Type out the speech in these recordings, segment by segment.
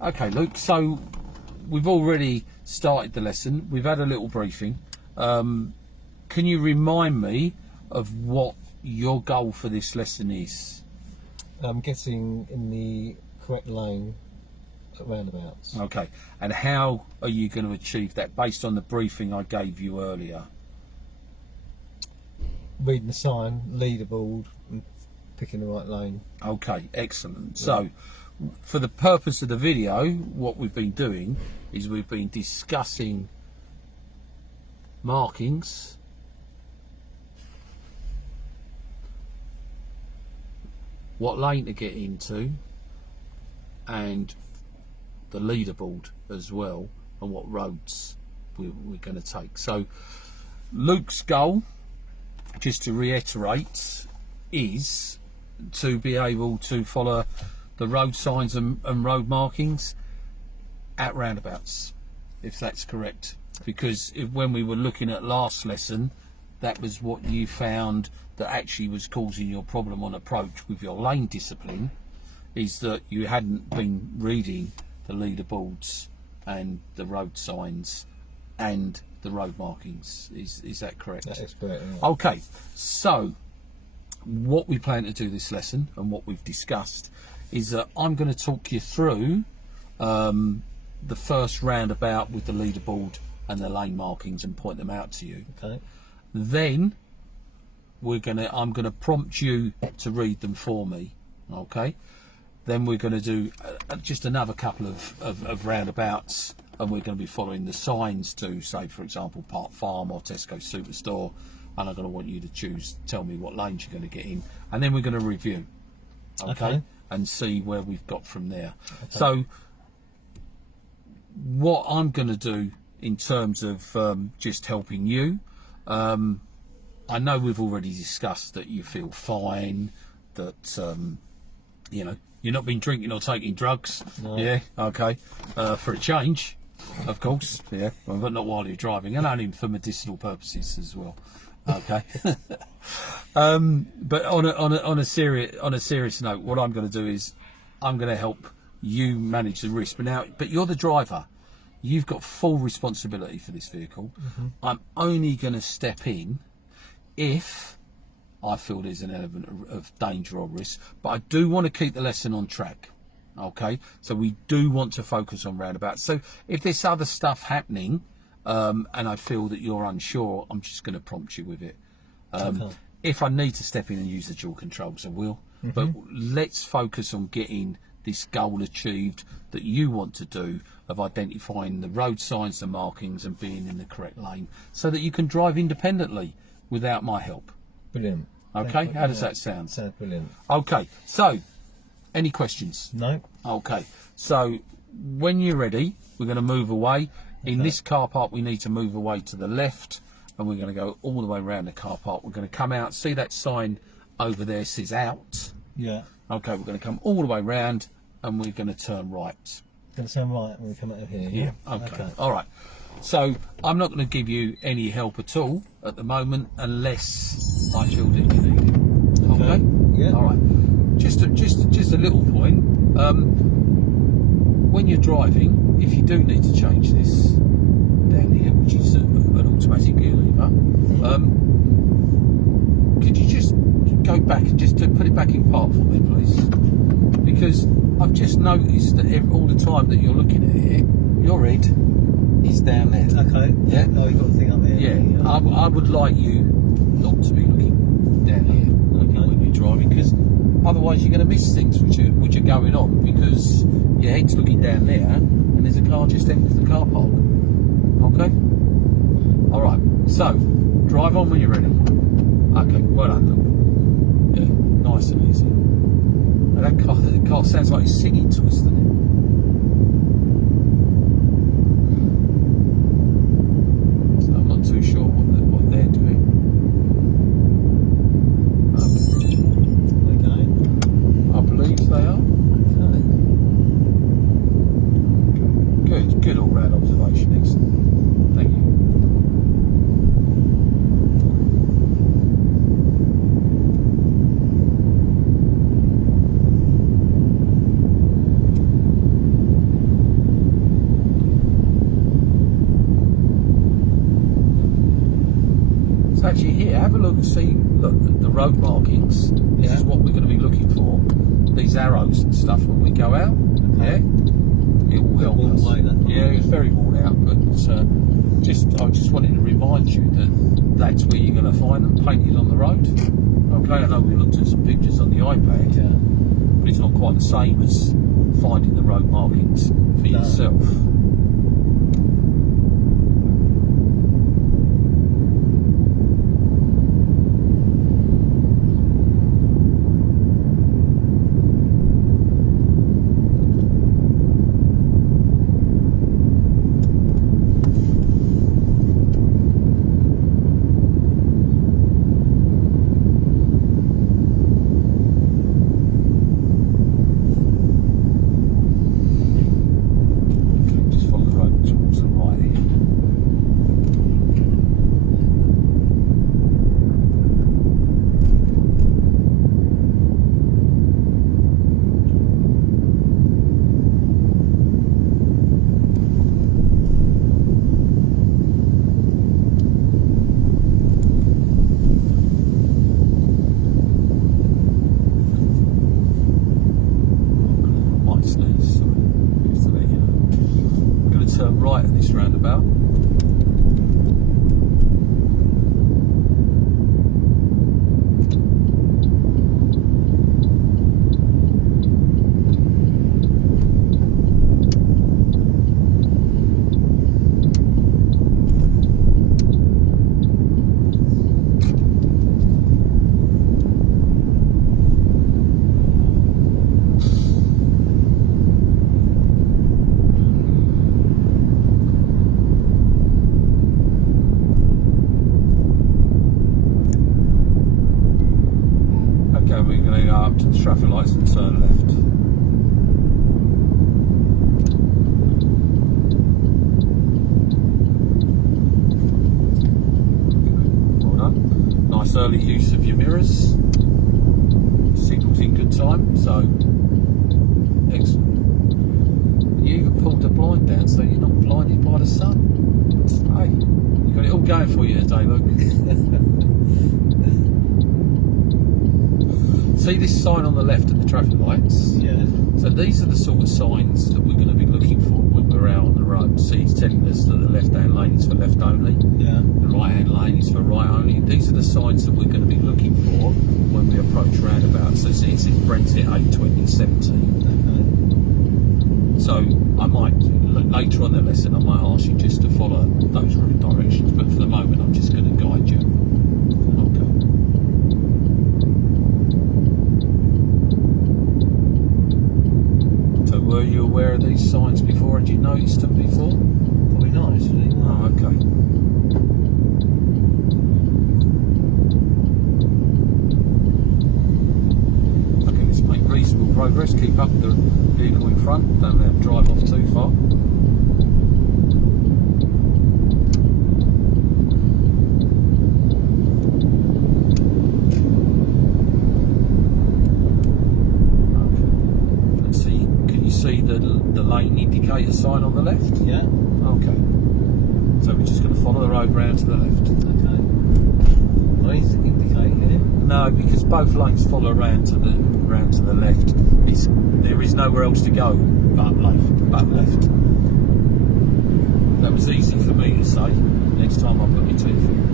Okay, Luke, so we've already started the lesson. We've had a little briefing. Can you remind me of what your goal for this lesson is? Getting in the correct lane at roundabouts. Okay, and how are you going to achieve that based on the briefing I gave you earlier? Reading the sign, leaderboard, and picking the right lane. Okay, excellent. So, for the purpose of the video, what we've been doing is we've been discussing markings, what lane to get into, and the leaderboard as well, and what roads we're going to take. So Luke's goal, just to reiterate, is to be able to follow the road signs and road markings at roundabouts, if that's correct. Because when we were looking at last lesson, that was what you found that actually was causing your problem on approach with your lane discipline, is that you hadn't been reading the leaderboards and the road signs and the road markings. Is that correct? That is correct. Yeah. Okay, so what we plan to do this lesson and what we've discussed is that I'm going to talk you through the first roundabout with the leaderboard and the lane markings and point them out to you. Okay. Then I'm gonna prompt you to read them for me. Okay. Then we're going to do just another couple of roundabouts, and we're going to be following the signs to, say, for example, Park Farm or Tesco Superstore, and I'm going to want you to tell me what lanes you're going to get in, and then we're going to review, okay, and see where we've got from there. Okay. So what I'm going to do in terms of just helping you, I know we've already discussed that you feel fine, that you know, you're not been drinking or taking drugs. No. Yeah, okay. For a change, of course. Yeah, well, but not while you're driving, and only for medicinal purposes as well. Okay. But on a serious note, what I'm going to do is I'm going to help you manage the risk. But you're the driver. You've got full responsibility for this vehicle. Mm-hmm. I'm only going to step in if I feel there's an element of danger or risk, but I do want to keep the lesson on track. Okay, so we do want to focus on roundabouts. So if there's other stuff happening and I feel that you're unsure, I'm just going to prompt you with it. Okay. If I need to step in and use the dual controls, I will. Mm-hmm. But let's focus on getting this goal achieved that you want to do, of identifying the road signs, the markings, and being in the correct lane so that you can drive independently without my help. Brilliant. Okay, how does that sound? Sounds brilliant. Okay, so any questions? No. Okay, so when you're ready, we're going to move away. In this car park, we need to move away to the left, and we're going to go all the way around the car park. We're going to come out, see that sign over there says out. Yeah. Okay, we're going to come all the way around, and we're going to turn right. Going to turn right when we come out of here. Yeah. Okay. All right. So I'm not going to give you any help at all at the moment unless I feel that you need it. Okay? Yeah. All right. Just a little point. When you're driving, if you do need to change this down here, which is an automatic gear lever, could you just go back and just put it back in park for me, please? Because I've just noticed that all the time that you're looking at it, your head is down there. Okay. Yeah. Oh, you've got the thing up there. Yeah. I would like you not to be looking down here when you're driving, because otherwise you're going to miss things which are going on, because your head's looking down there and there's a car just entered the car park. Okay. All right. So drive on when you're ready. Okay. Well done, look. Yeah. Nice and easy. And that car sounds like it's singing to us, doesn't it? Too sure what they're doing. Okay. I believe they are. Okay. Good all-round observation. Excellent. Thank you. fact, you're here. Have a look and see the road markings. This is what we're going to be looking for. These arrows and stuff when we go out. Okay. Yeah, it will help us. Way, that yeah, it's very worn out, but I just wanted to remind you that that's where you're going to find them painted on the road. Okay, I know we looked at some pictures on the iPad, but it's not quite the same as finding the road markings for yourself. Turn right at this roundabout. We're going to go up to the traffic lights and turn left. Well done. Nice early use of your mirrors. Signals in good time, so excellent. You even pulled the blind down so you're not blinded by the sun. Hey, you got it all going for you today, Luke. See this sign on the left of the traffic lights? Yeah. So these are the sort of signs that we're going to be looking for when we're out on the road. See, it's telling us that the left-hand lane is for left only. Yeah. The right-hand lane is for right only. These are the signs that we're going to be looking for when we approach roundabouts. So see, it says Brexit 82017. Okay. So I might, later on in the lesson, I might ask you just to follow those route directions. But for the moment, I'm just going to guide you. Were you aware of these signs before? Had you noticed them before? Probably not, actually. Oh, okay. Okay, let's make reasonable progress. Keep up the vehicle in front. Don't let them drive off too far. See the lane indicator sign on the left? Yeah. Okay. So we're just going to follow the road round to the left. Okay. Lanes indicate here? No, because both lanes follow round to the left. There is nowhere else to go but left. That was easy for me to say. Next time I'll put my teeth in.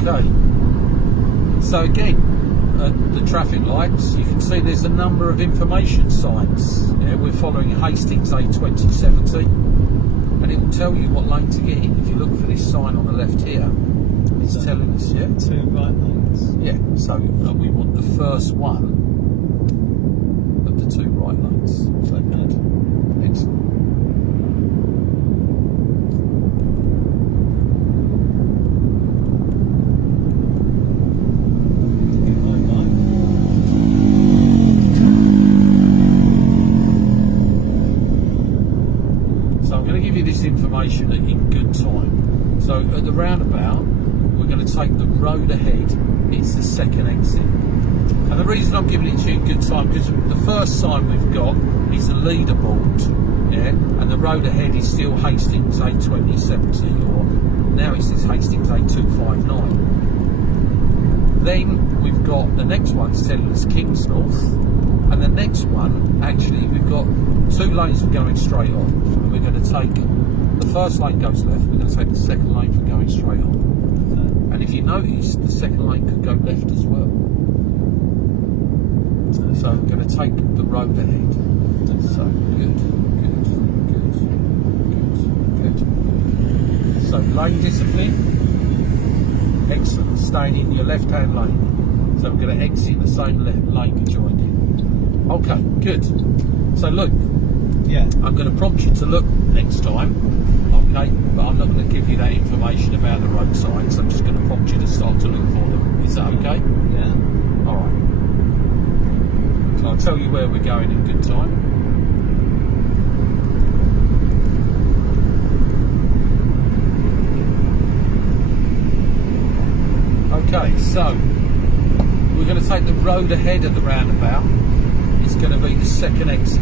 Okay, so again, at the traffic lights, you can see there's a number of information signs. Yeah, we're following Hastings A2070, and it will tell you what lane to get in. If you look for this sign on the left here, it's telling us, yeah? 2 right lanes. Yeah, so we want the first one of the 2 right lanes. Okay. Excellent. This information in good time. So at the roundabout, we're going to take the road ahead. It's the second exit. And the reason I'm giving it to you in good time, because the first sign we've got is the leaderboard, yeah, and the road ahead is still Hastings A2070, or now it says Hastings A259. Then we've got the next one's telling us Kingsnorth, and the next one, actually, we've got 2 lanes for going straight on, and we're going to take, the first lane goes left, we're going to take the second lane for going straight on. And if you notice, the second lane could go left as well. So we're going to take the road ahead. So good. So lane discipline, excellent. Staying in your left-hand lane. So we're going to exit the same lane we joined in. Okay, good. So look, Yeah. I'm going to prompt you to look next time. Okay, but I'm not going to give you that information about the road signs. I'm just going to prompt you to start to look for them. Is that okay? Yeah. All right. I'll tell you where we're going in good time. Okay, so we're going to take the road ahead of the roundabout. It's going to be the second exit.